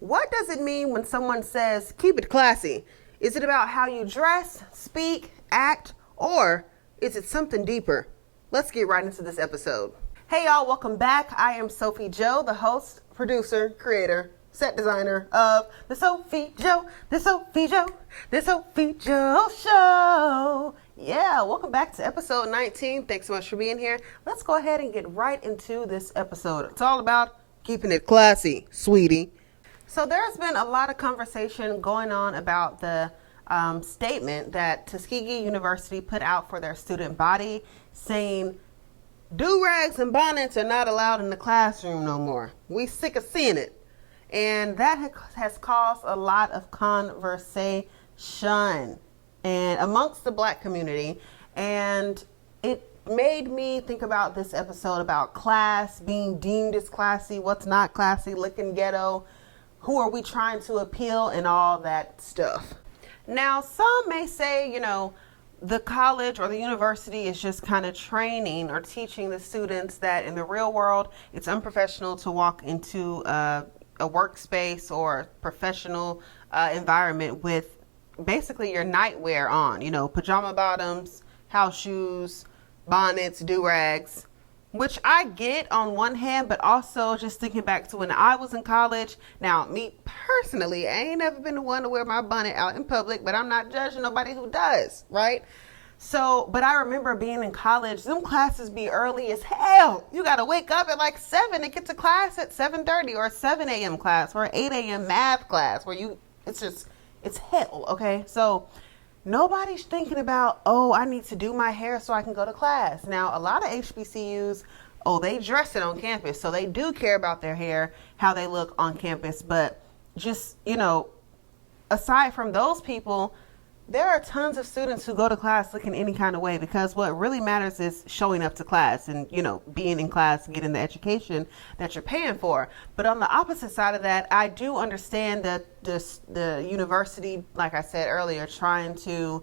What does it mean when someone says, keep it classy? Is it about how you dress, speak, act, or is it something deeper? Let's get right into this episode. Hey y'all, welcome back. I am Sophie Joe, the host, producer, creator, set designer of the Sophie Joe Show. Yeah, welcome back to episode 19. Thanks so much for being here. Let's go ahead and get right into this episode. It's all about keeping it classy, sweetie. So there's been a lot of conversation going on about the statement that Tuskegee University put out for their student body saying do-rags and bonnets are not allowed in the classroom no more. We sick of seeing it. And that has caused a lot of conversation and amongst the Black community. And it made me think about this episode about class, being deemed as classy, what's not classy, looking ghetto, who are we trying to appeal, and all that stuff. Now, some may say, the college or the university is just kind of training or teaching the students that in the real world, it's unprofessional to walk into a workspace or professional environment with basically your nightwear on, pajama bottoms, house shoes, bonnets, do-rags, which I get on one hand, but also just thinking back to when I was in college. Now, me personally, I ain't never been the one to wear my bonnet out in public, but I'm not judging nobody who does, right? So, but I remember being in college, them classes be early as hell. You got to wake up at like 7 and get to class at 7:30, or a 7 a.m. class or an 8 a.m. math class where it's hell, okay? So nobody's thinking about, I need to do my hair so I can go to class. Now, a lot of HBCUs, they dress it on campus. So they do care about their hair, how they look on campus. But just, aside from those people, there are tons of students who go to class looking any kind of way, because what really matters is showing up to class and, being in class, getting the education that you're paying for. But on the opposite side of that, I do understand that the university, like I said earlier, trying to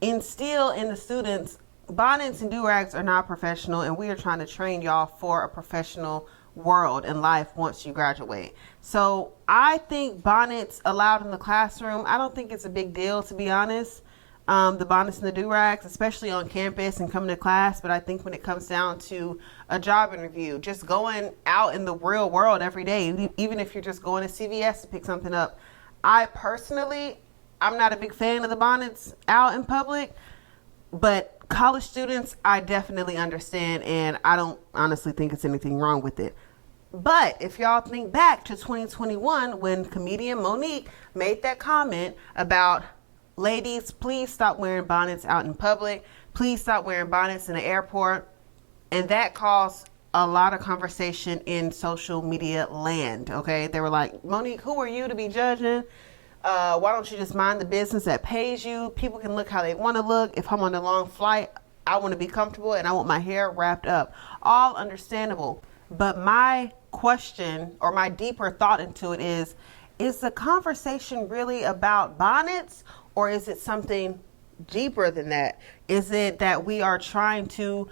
instill in the students bonnets and do-rags are not professional, and we are trying to train y'all for a professional world in life once you graduate. So I think bonnets allowed in the classroom, I don't think it's a big deal, to be honest. The bonnets and the do-rags, especially on campus and coming to class. But I think when it comes down to a job interview, just going out in the real world every day, even if you're just going to CVS to pick something up, I'm not a big fan of the bonnets out in public. But college students, I definitely understand, and I don't honestly think it's anything wrong with it. But if y'all think back to 2021, when comedian Monique made that comment about, ladies, please stop wearing bonnets out in public. Please stop wearing bonnets in the airport. And that caused a lot of conversation in social media land, okay? They were like, Monique, who are you to be judging? Why don't you just mind the business that pays you? People can look how they want to look. If I'm on a long flight, I want to be comfortable and I want my hair wrapped up. All understandable. But my question, or my deeper thought into it, is the conversation really about bonnets, or is it something deeper than that? Is it that we are trying to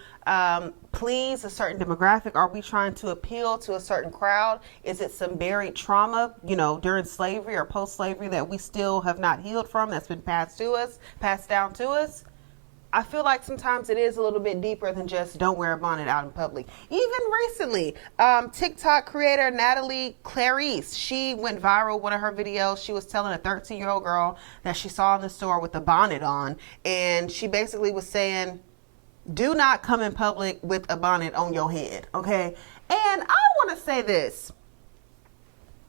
please a certain demographic? Are we trying to appeal to a certain crowd? Is it some buried trauma, during slavery or post-slavery that we still have not healed from, that's been passed down to us? I feel like sometimes it is a little bit deeper than just don't wear a bonnet out in public. Even recently, TikTok creator Natalie Clarice, she went viral. One of her videos, she was telling a 13-year-old girl that she saw in the store with a bonnet on. And she basically was saying, do not come in public with a bonnet on your head, okay? And I want to say this.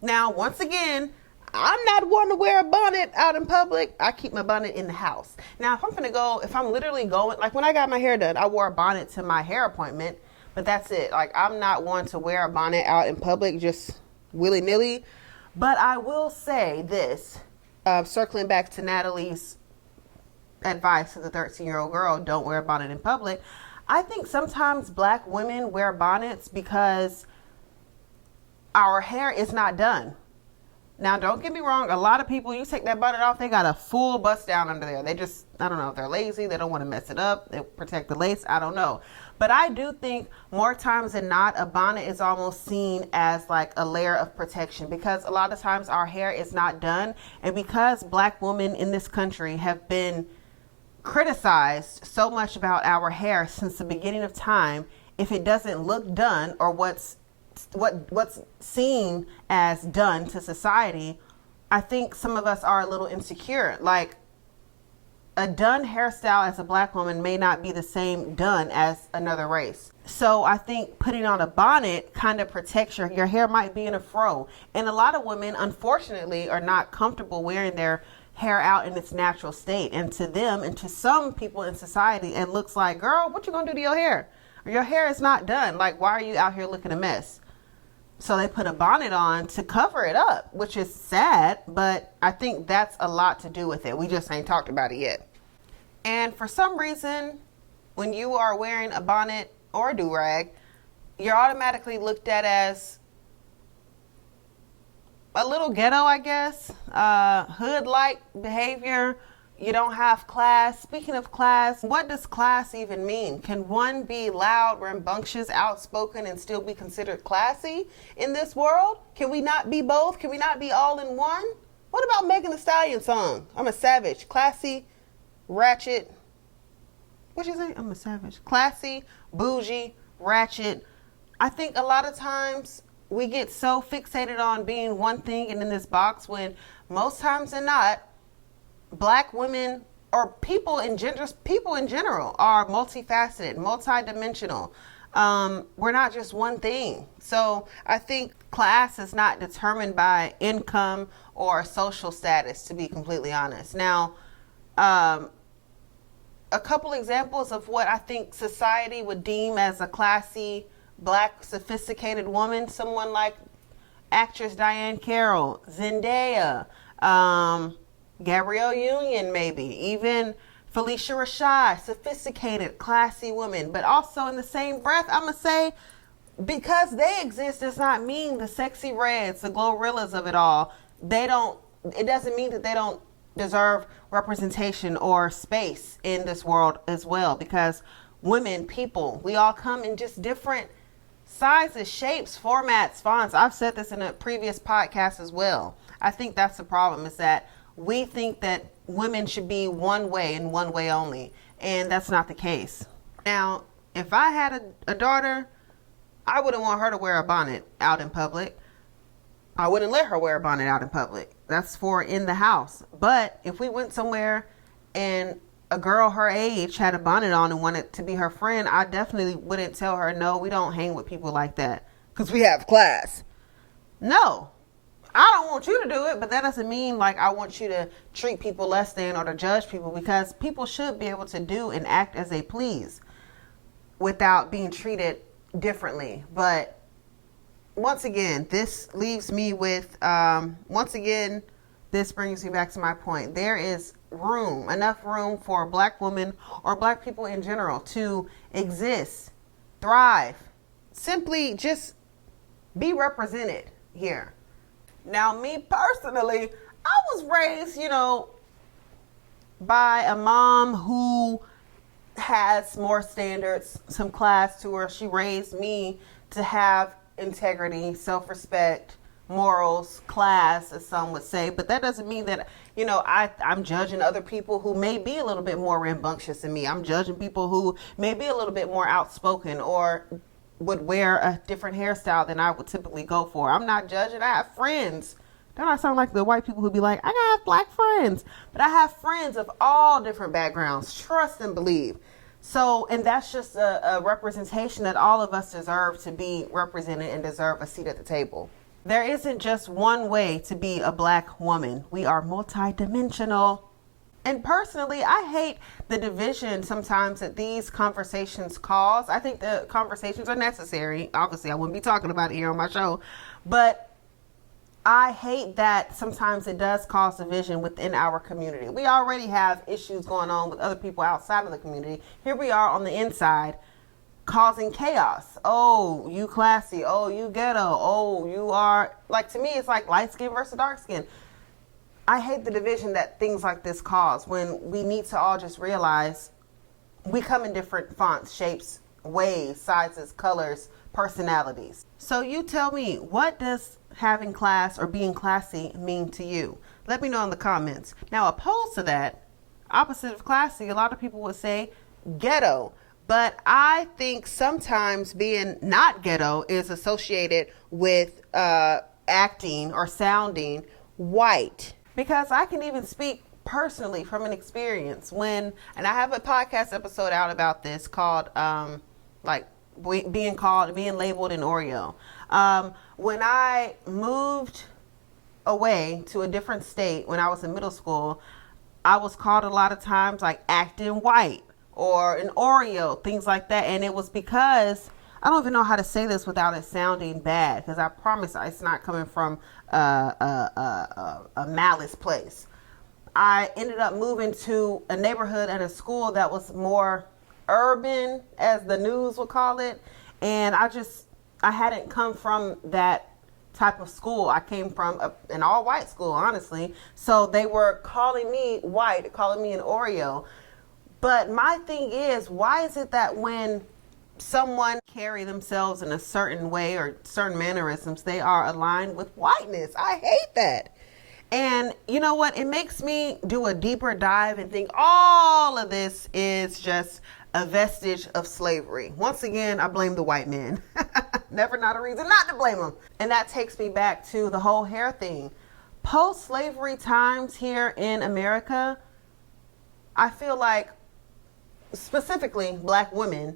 Now, once again, I'm not one to wear a bonnet out in public. I keep my bonnet in the house. Now, if I'm literally going, like when I got my hair done, I wore a bonnet to my hair appointment, but that's it. Like, I'm not one to wear a bonnet out in public, just willy-nilly. But I will say this, circling back to Natalie's advice to the 13-year-old girl, don't wear a bonnet in public. I think sometimes Black women wear bonnets because our hair is not done. Now, don't get me wrong. A lot of people, you take that bonnet off, they got a full bust down under there. They just, I don't know, if they're lazy, they don't want to mess it up, they protect the lace, I don't know. But I do think more times than not, a bonnet is almost seen as like a layer of protection, because a lot of times our hair is not done. And because Black women in this country have been criticized so much about our hair since the beginning of time, if it doesn't look done, or what's seen as done to society, I think some of us are a little insecure. Like, a done hairstyle as a Black woman may not be the same done as another race. So I think putting on a bonnet kind of protects your hair might be in a fro. And a lot of women, unfortunately, are not comfortable wearing their hair out in its natural state. And to them, and to some people in society, it looks like, girl, what you gonna do to your hair? Your hair is not done. Like, why are you out here looking a mess? So they put a bonnet on to cover it up, which is sad, but I think that's a lot to do with it. We just ain't talked about it yet. And for some reason, when you are wearing a bonnet or a do-rag, you're automatically looked at as a little ghetto, I guess. Hood-like behavior. You don't have class. Speaking of class, what does class even mean? Can one be loud, rambunctious, outspoken, and still be considered classy in this world? Can we not be both? Can we not be all in one? What about Megan Thee Stallion song? I'm a savage, classy, ratchet. What'd you say? I'm a savage, classy, bougie, ratchet. I think a lot of times we get so fixated on being one thing and in this box, when most times than not, Black women or people in general are multifaceted, multidimensional. We're not just one thing. So I think class is not determined by income or social status, to be completely honest. Now, a couple examples of what I think society would deem as a classy, Black, sophisticated woman: someone like actress Diane Carroll, Zendaya, Gabrielle Union, maybe even Phylicia Rahshad, sophisticated, classy women. But also in the same breath, I'm going to say, because they exist does not mean the Sexxy Redds, the Glorrillas of it all. It doesn't mean that they don't deserve representation or space in this world as well, because women, people, we all come in just different sizes, shapes, formats, fonts. I've said this in a previous podcast as well. I think that's the problem, is that we think that women should be one way and one way only, and that's not the case. Now, if I had a daughter, I wouldn't want her to wear a bonnet out in public. I wouldn't let her wear a bonnet out in public. That's for in the house. But if we went somewhere and a girl her age had a bonnet on and wanted to be her friend, I definitely wouldn't tell her, no, we don't hang with people like that, because we have class. No. I don't want you to do it, but that doesn't mean like I want you to treat people less than or to judge people, because people should be able to do and act as they please without being treated differently. But once again, this leaves me with, this brings me back to my point. There is enough room for Black women or Black people in general to exist, thrive, simply just be represented here. Now, me personally, I was raised, by a mom who has more standards, some class to her. She raised me to have integrity, self-respect, morals, class, as some would say. But that doesn't mean that, I'm judging other people who may be a little bit more rambunctious than me. I'm judging people who may be a little bit more outspoken or would wear a different hairstyle than I would typically go for. I'm not judging. I have friends. Don't I sound like the white people who be like, I have Black friends? But I have friends of all different backgrounds. Trust and believe. So, and that's just a representation that all of us deserve to be represented and deserve a seat at the table. There isn't just one way to be a Black woman. We are multidimensional. And personally, I hate the division sometimes that these conversations cause. I think the conversations are necessary. Obviously, I wouldn't be talking about it here on my show. But I hate that sometimes it does cause division within our community. We already have issues going on with other people outside of the community. Here we are on the inside causing chaos. Oh, you classy. Oh, you ghetto. Oh, you are... Like, to me, it's like light skin versus dark skin. I hate the division that things like this cause, when we need to all just realize we come in different fonts, shapes, ways, sizes, colors, personalities. So you tell me, what does having class or being classy mean to you? Let me know in the comments. Now, opposed to that, opposite of classy, a lot of people would say ghetto. But I think sometimes being not ghetto is associated with acting or sounding white. Because I can even speak personally from an experience and I have a podcast episode out about this called being labeled an Oreo. When I moved away to a different state when I was in middle school, I was called a lot of times like acting white or an Oreo, things like that. And it was because, I don't even know how to say this without it sounding bad, because I promise it's not coming from a malice place. I ended up moving to a neighborhood and a school that was more urban, as the news would call it. And I hadn't come from that type of school. I came from an all white school, honestly. So they were calling me white, calling me an Oreo. But my thing is, why is it that when someone carry themselves in a certain way or certain mannerisms, they are aligned with whiteness? I hate that. And you know what? It makes me do a deeper dive and think all of this is just a vestige of slavery. Once again, I blame the white men. Never not a reason not to blame them. And that takes me back to the whole hair thing. Post-slavery times here in America, I feel like specifically black women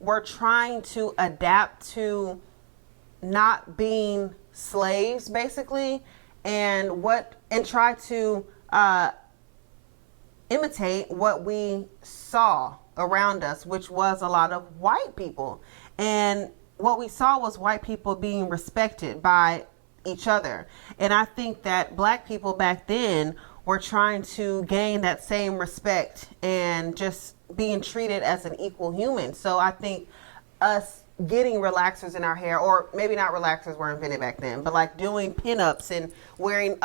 were trying to adapt to not being slaves, basically, and try to imitate what we saw around us, which was a lot of white people. And what we saw was white people being respected by each other. And I think that black people back then were trying to gain that same respect and just being treated as an equal human. So I think us getting relaxers in our hair, or maybe not relaxers were invented back then, but like doing pinups and wearing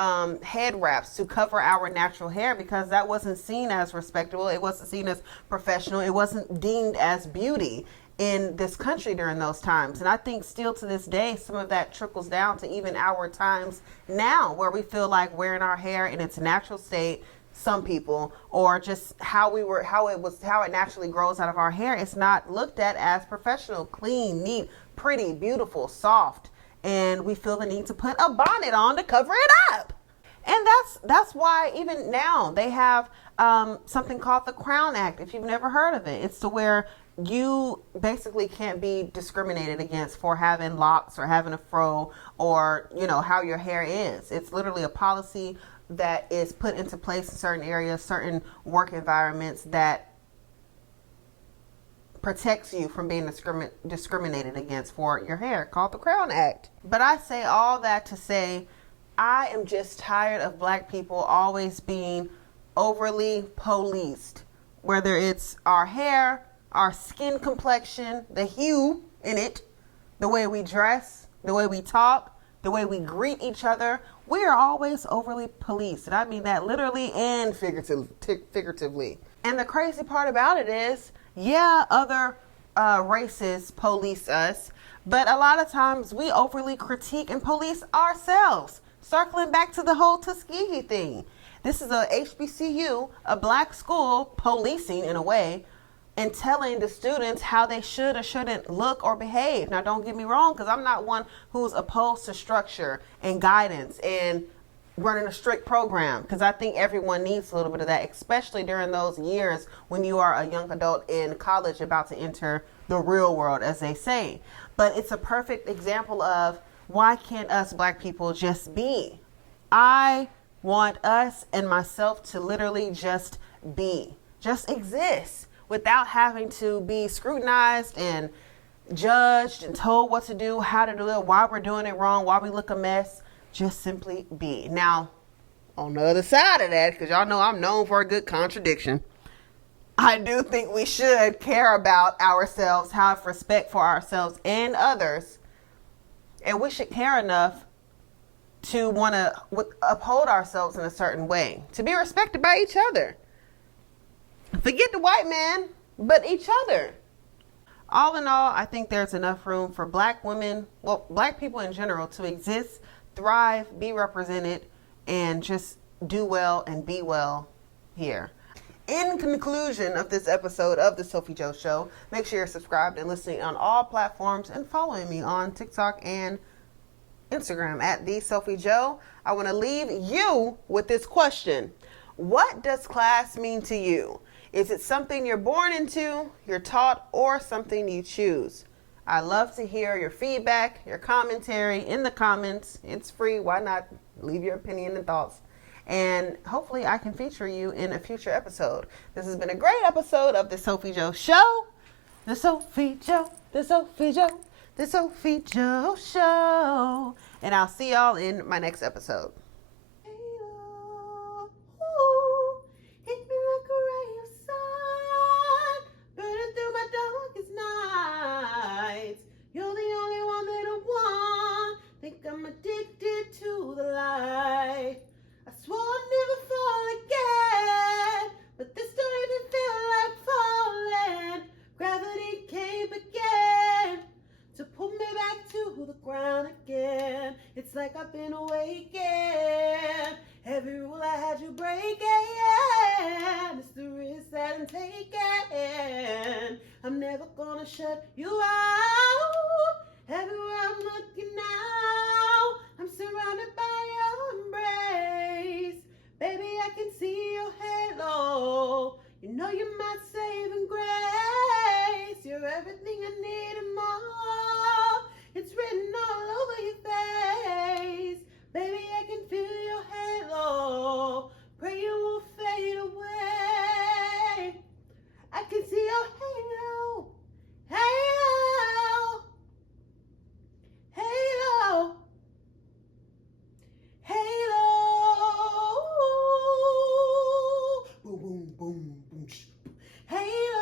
head wraps to cover our natural hair, because that wasn't seen as respectable. It wasn't seen as professional. It wasn't deemed as beauty in this country during those times. And I think still to this day, some of that trickles down to even our times now, where we feel like wearing our hair in its natural state, some people, or just how it naturally grows out of our hair, it's not looked at as professional, clean, neat, pretty, beautiful, soft. And we feel the need to put a bonnet on to cover it up. And that's why even now they have something called the Crown Act, if you've never heard of it. It's to where you basically can't be discriminated against for having locks or having a fro, or, you know, how your hair is. It's literally a policy that is put into place in certain areas, certain work environments, that protects you from being discriminated against for your hair, called the Crown Act. But I say all that to say, I am just tired of black people always being overly policed, whether it's our hair, our skin complexion, the hue in it, the way we dress, the way we talk, the way we greet each other. We are always overly policed. And I mean that literally and figuratively. And the crazy part about it is, yeah, other races police us, but a lot of times we overly critique and police ourselves. Circling back to the whole Tuskegee thing. This is a HBCU, a black school, policing in a way, and telling the students how they should or shouldn't look or behave. Now, don't get me wrong, because I'm not one who's opposed to structure and guidance and running a strict program, because I think everyone needs a little bit of that, especially during those years when you are a young adult in college about to enter the real world, as they say. But it's a perfect example of, why can't us black people just be? I want us and myself to literally just be, just exist, without having to be scrutinized and judged and told what to do, how to do it, why we're doing it wrong, why we look a mess. Just simply be. Now, on the other side of that, because y'all know I'm known for a good contradiction, I do think we should care about ourselves, have respect for ourselves and others, and we should care enough to want to uphold ourselves in a certain way, to be respected by each other. Forget the white man, but each other. All in all, I think there's enough room for black women, well, black people in general, to exist, thrive, be represented, and just do well and be well here. In conclusion of this episode of the Sophie Joe Show, make sure you're subscribed and listening on all platforms and following me on TikTok and Instagram at the Sophie Joe. I want to leave you with this question. What does class mean to you? Is it something you're born into, you're taught, or something you choose? I love to hear your feedback, your commentary in the comments. It's free. Why not leave your opinion and thoughts? And hopefully I can feature you in a future episode. This has been a great episode of the Sophie Joe Show. The Sophie Joe, the Sophie Joe, the Sophie Joe Show. And I'll see y'all in my next episode. Hit me like a ray of sun, burning through my darkest nights. You're the only one that I want. Think I'm addicted to the light. I swore I'd never fall again, but this don't even feel like falling. Gravity came again to pull me back to the ground again. It's like I've been awakened. Every rule I had you breaking. It's the risk that I'm taking. I'm never gonna shut you out. Everywhere I'm looking now, I'm surrounded by your embrace. Baby, I can see your halo. You know you're my saving grace. You're everything I need and more. It's written all over your face. Baby, I can feel your halo. Pray you won't fade away. I can see your halo. Halo. Halo. Halo. Boom, boom, boom, boom. Halo.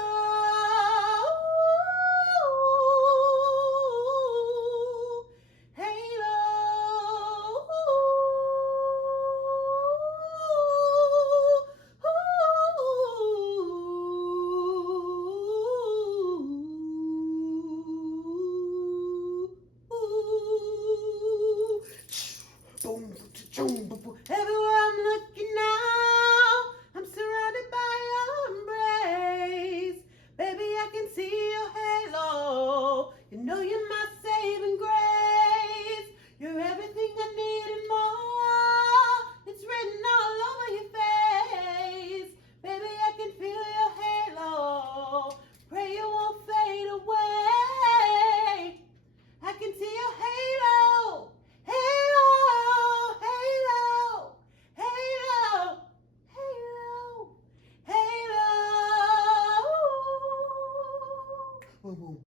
Everywhere I'm looking now, I'm surrounded by your embrace. Baby, I can see your halo. You know you're my saving grace. You're everything I need and more. It's written all over your face. Baby, I can feel your halo. Pray you won't fade away. I can see your halo. Halo, halo, halo, halo, halo. Boom, boom.